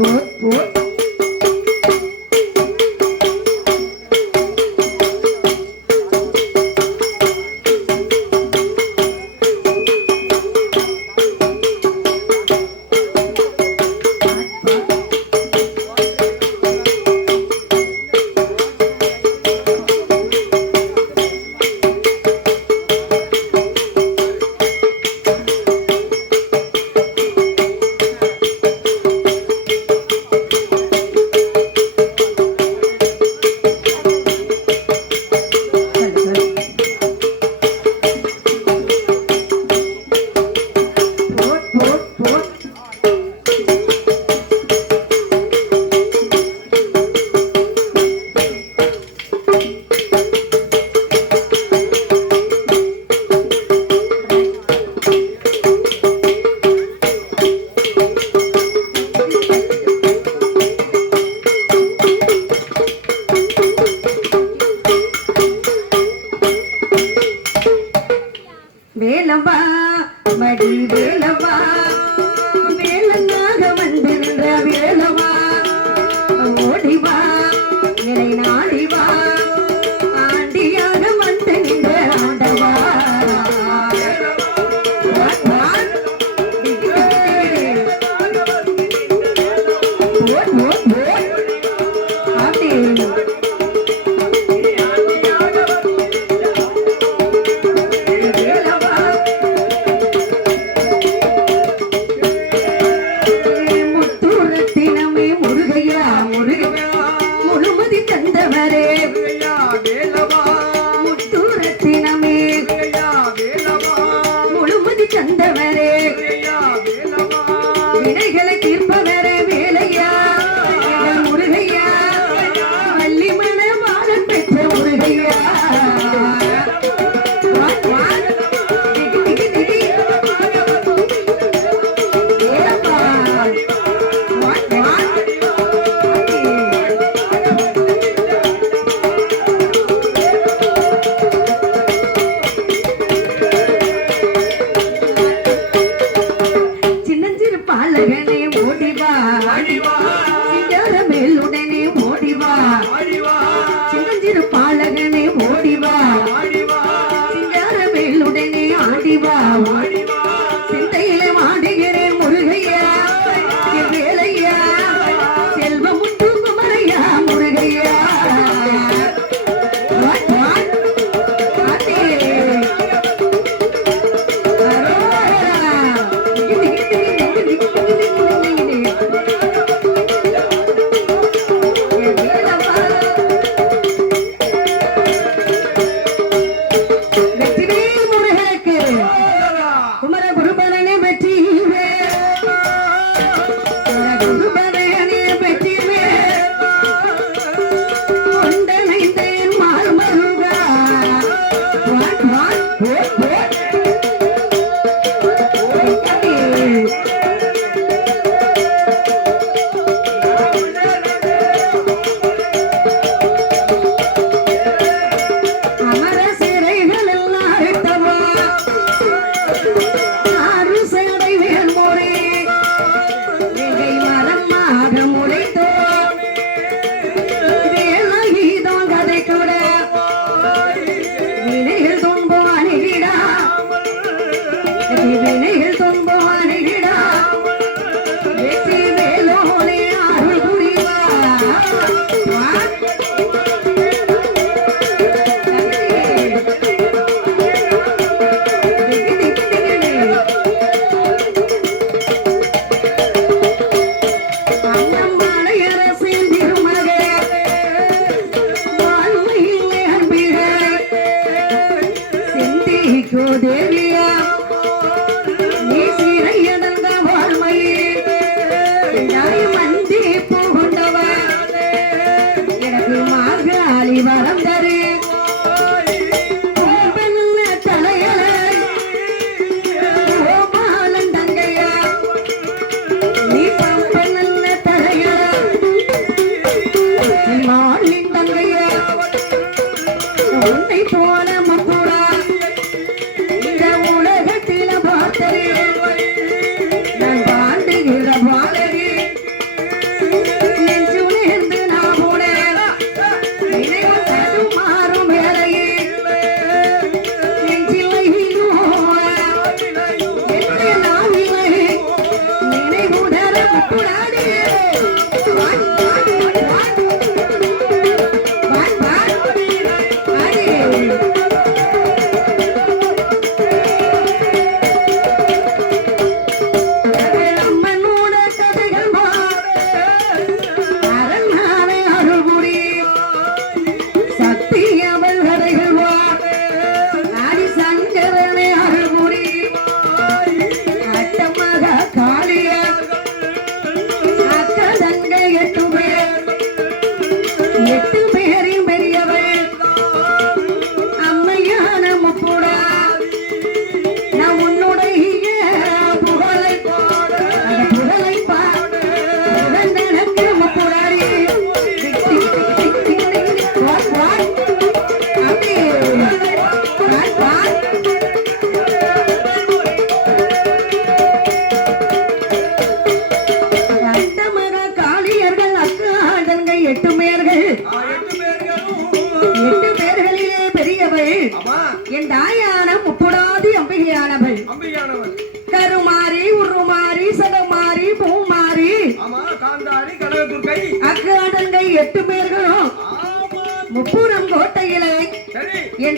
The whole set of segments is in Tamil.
Boat boat Right? மாலின் தந்தையே உன்னை போ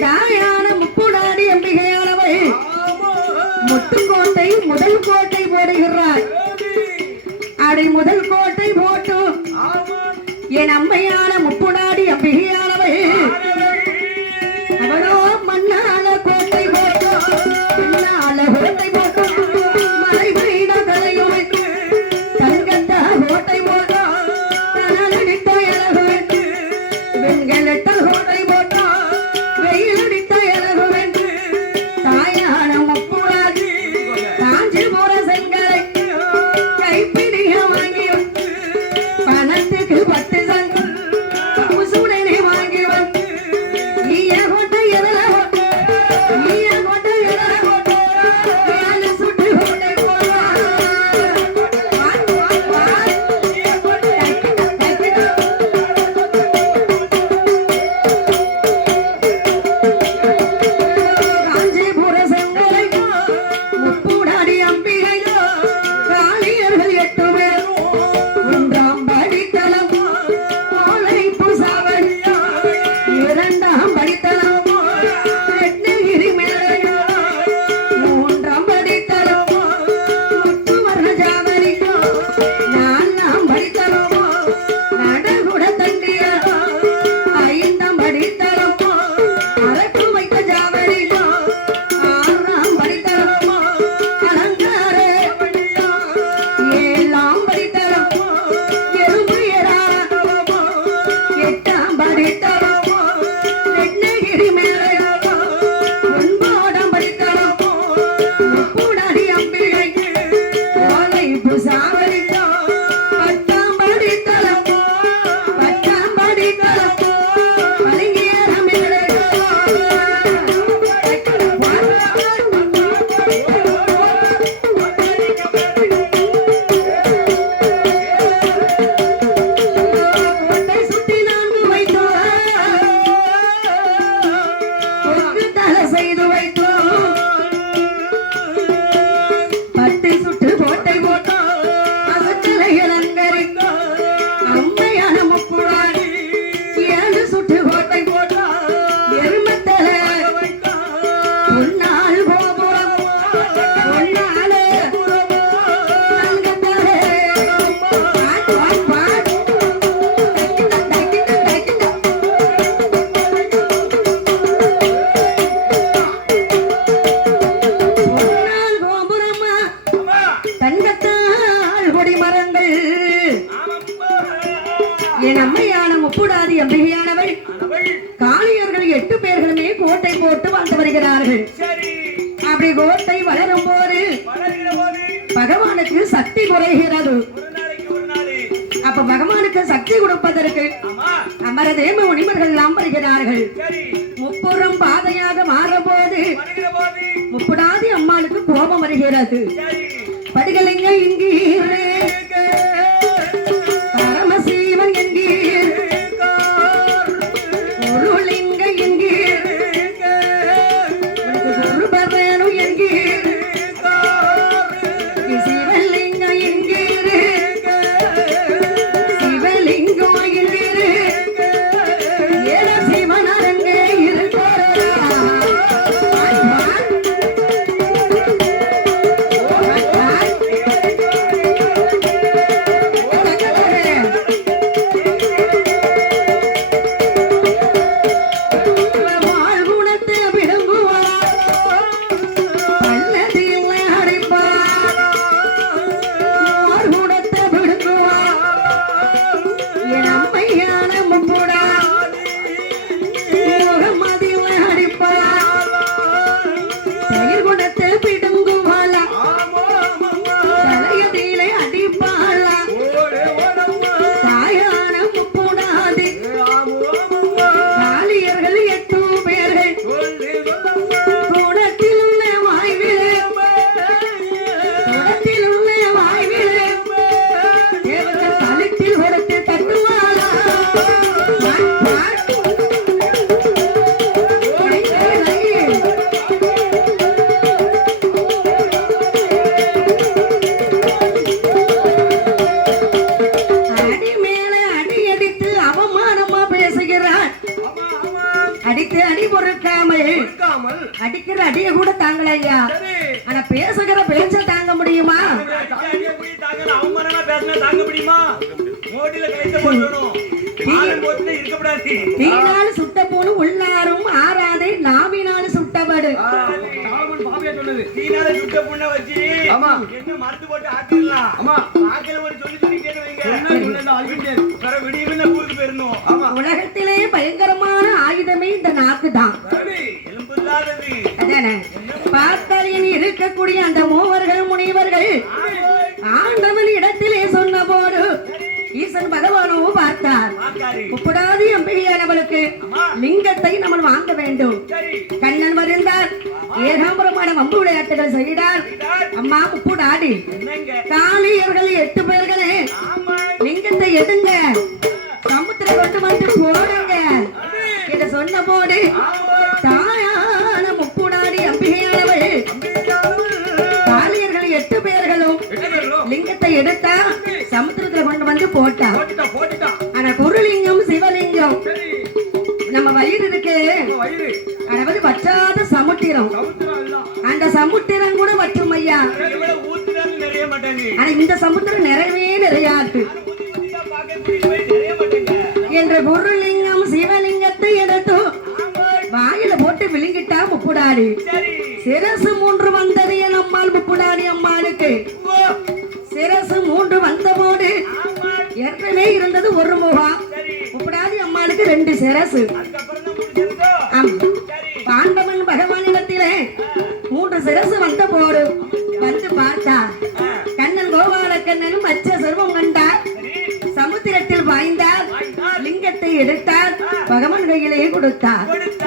தாயான முப்புடாடி அம்பிகையானவள். முட்டுங்கோட்டை முதல் கோட்டை போடுகிறாள் அடை முதல் கோட்டை போட்டு. என் அம்மையான முப்புடாடி அம்பிகையான உன்னா வருகிறார்கள். அப்படி கோட்டை வளரும் போது பகவானுக்கு சக்தி குறைகிறது. அப்ப பகவானுக்கு சக்தி கொடுப்பதற்கு அமரதேம முனிவர்கள் எல்லாம் வருகிறார்கள். முப்புறம் பாதையாக மாறும்போது முப்படாதி அம்மாளுக்கு கோபம் வருகிறது. படிகளைங்க இங்கே அடித்து அடி பொறுக்காமல் அடிக்கிற அடிய கூட தாங்கல ஐயா ஆனா பேசுகிற பேச்ச தாங்க முடியுமா? தாங்க ஒரு உலகத்திலே பயங்கரமா ஆயுதமே இந்த நாக்கு தான் பார்த்தாலின் இருக்கக்கூடிய அந்த மூவர்கள் முனிவர்கள் ஆண்டவன் இடத்திலே சொன்ன போது ஈசன் பகவானோ பார்த்தார். உப்படாதி அம்பிகையானவளுக்கு லிங்கத்தை நம்ம வாங்க வேண்டும். கண்ணன் வருந்தார். ஏகாம்பரமான வம்பு விளையாட்டுகள் செய்தார். அம்மா உப்புடாடி காளியர்கள் எட்டு பேர்களே லிங்கத்தை எடுங்க. சமுத்திரம் கொண்டு வந்து என்று சொன்ன போது தாயான முப்புடாடி அம்பிகையானவள். காளியர்கள் எட்டு பேர்களும் லிங்கத்தை எடுத்தா சமுத்திரத்துல கொண்டு வந்து போட்டா. ஆனா குருலிங்கம் சிவலிங்கம் நம்ம வயிறு இருக்கு. அதாவது வற்றாத சமுத்திரம். அந்த சமுத்திரம் கூட வற்றும் ஐயா. ஆனா இந்த சமுத்திரம் நிறையவே நிறையாது என்ற குருலிங்கம் சரி சிரசு மூன்று வந்தது என் அம்மாள் முப்புடாடி அம்மாளுக்கு. சிரசு மூன்று வந்தபோது ஏற்கனவே இருந்தது ஒரு முகம் சரி. முப்புடாடி அம்மாளுக்கு ரெண்டு சிரசு. பாண்டவன் பகவானிடத்திலே மூன்று சிரசு வந்த போது வந்து பார்த்தா கண்ணன் கோபால கண்ணனும் மச்ச செல்வம் கண்டார் சமுத்திரத்தில் வாய்ந்தார் லிங்கத்தை எடுத்தார். பகவான் கையிலே கொடுத்தார். கொடுத்தார்.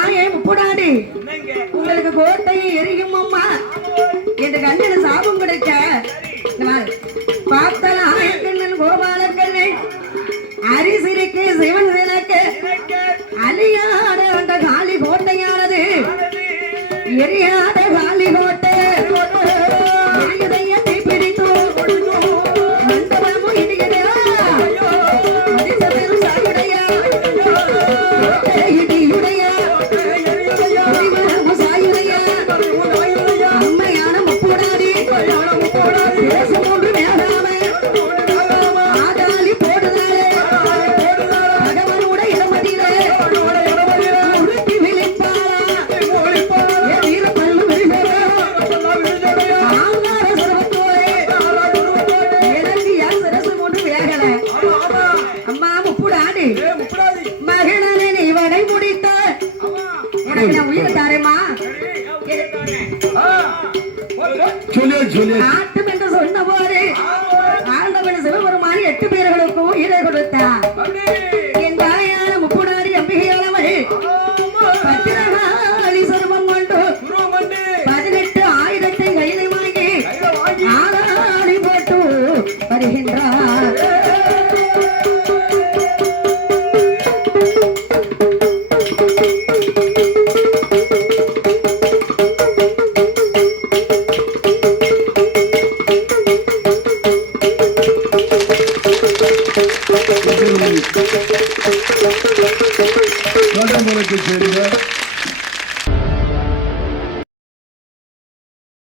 அம்மா முப்புடாடி உங்களுக்கு கோட்டையை எரியும் அம்மா. என்று கண்ணன் சாபம் கொடுக்க பார்த்தலாம் கண்ணன் கோபால கண்ணன் அரிசிரிக்கு சிவன் எனக்கு அழியாத அந்த காளி கோட்டையானது ஆனது. Huh?